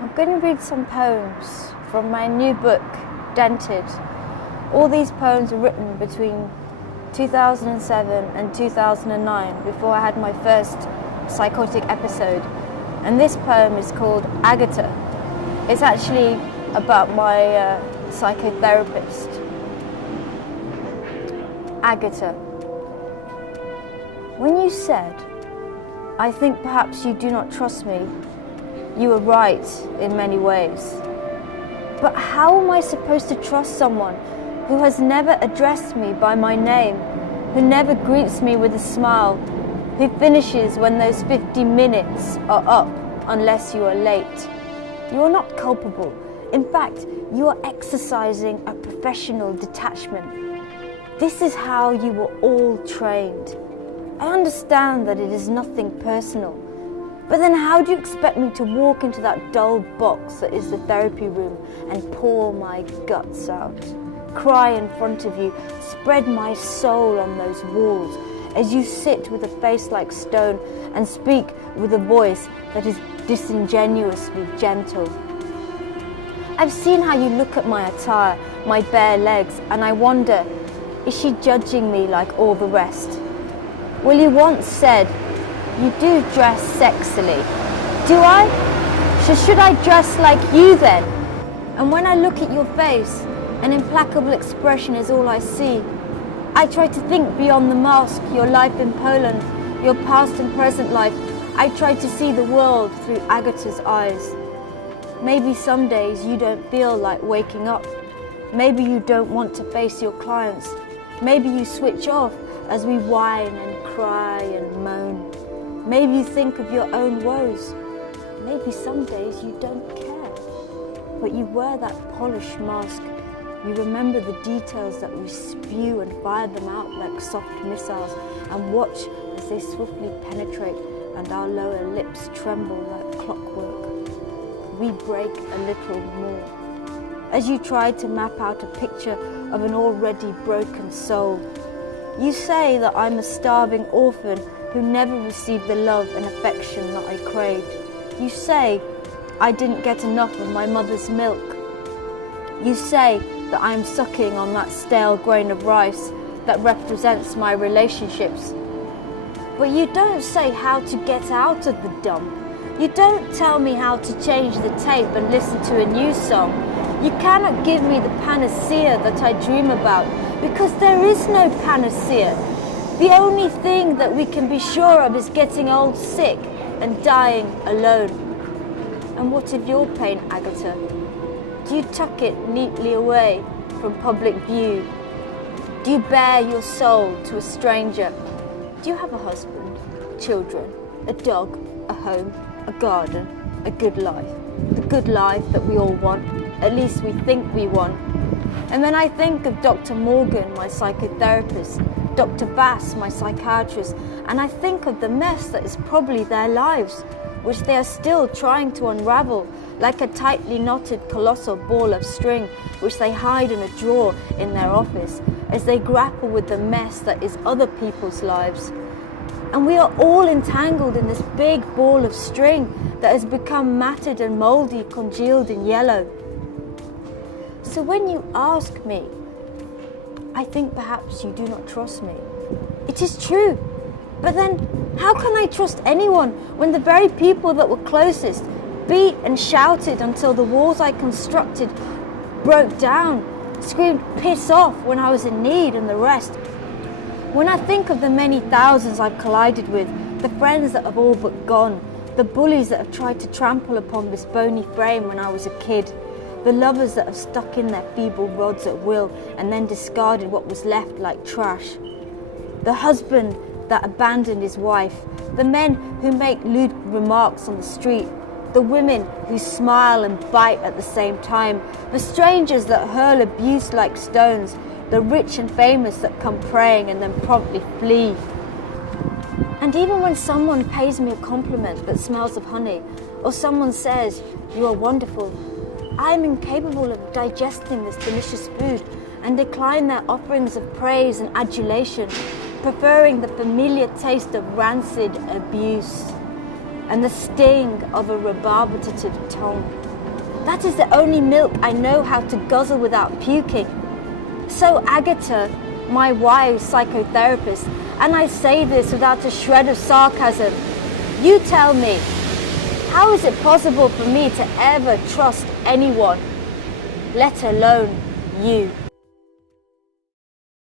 I'm going to read some poems from my new book, Dented. All these poems were written between 2007 and 2009, before I had my first psychotic episode. And this poem is called Agata. It's actually about my psychotherapist. Agata. When you said, "I think perhaps you do not trust me," you were right in many ways. But how am I supposed to trust someone who has never addressed me by my name, who never greets me with a smile, who finishes when those 50 minutes are up unless you are late? You are not culpable. In fact, you are exercising a professional detachment. This is how you were all trained. I understand that it is nothing personal, but then how do you expect me to walk into that dull box that is the therapy room and pour my guts out, cry in front of you, spread my soul on those walls as you sit with a face like stone and speak with a voice that is disingenuously gentle? I've seen how you look at my attire, my bare legs, and I wonder, is she judging me like all the rest? Well, you once said, "You do dress sexily." Do I? Should I dress like you then? And when I look at your face, an implacable expression is all I see. I try to think beyond the mask, your life in Poland, your past and present life. I try to see the world through Agata's eyes. Maybe some days you don't feel like waking up. Maybe you don't want to face your clients. Maybe you switch off as we whine and cry and moan. Maybe you think of your own woes. Maybe some days you don't care. But you wear that polished mask. You remember the details that we spew and fire them out like soft missiles and watch as they swiftly penetrate and our lower lips tremble like clockwork. We break a little more. As you try to map out a picture of an already broken soul, you say that I'm a starving orphan who never received the love and affection that I craved. You say I didn't get enough of my mother's milk. You say that I am sucking on that stale grain of rice that represents my relationships. But you don't say how to get out of the dump. You don't tell me how to change the tape and listen to a new song. You cannot give me the panacea that I dream about, because there is no panacea. The only thing that we can be sure of is getting old sick and dying alone. And what of your pain, Agata? Do you tuck it neatly away from public view? Do you bare your soul to a stranger? Do you have a husband, children, a dog, a home, a garden, a good life? The good life that we all want, at least we think we want. And then I think of Dr. Morgan, my psychotherapist, Dr. Bass, my psychiatrist, and I think of the mess that is probably their lives, which they are still trying to unravel, like a tightly knotted colossal ball of string, which they hide in a drawer in their office, as they grapple with the mess that is other people's lives. And we are all entangled in this big ball of string that has become matted and mouldy, congealed in yellow. So when you ask me, I think perhaps you do not trust me. It is true. But then how can I trust anyone when the very people that were closest beat and shouted until the walls I constructed broke down, screamed piss off when I was in need, and the rest? When I think of the many thousands I've collided with, the friends that have all but gone, the bullies that have tried to trample upon this bony frame when I was a kid, the lovers that have stuck in their feeble rods at will and then discarded what was left like trash, the husband that abandoned his wife, the men who make lewd remarks on the street, the women who smile and bite at the same time, the strangers that hurl abuse like stones, the rich and famous that come praying and then promptly flee. And even when someone pays me a compliment that smells of honey, or someone says, "You are wonderful," I am incapable of digesting this delicious food and decline their offerings of praise and adulation, preferring the familiar taste of rancid abuse and the sting of a rebarbative tongue. That is the only milk I know how to guzzle without puking. So Agata, my wise psychotherapist, and I say this without a shred of sarcasm, you tell me, how is it possible for me to ever trust anyone, let alone you?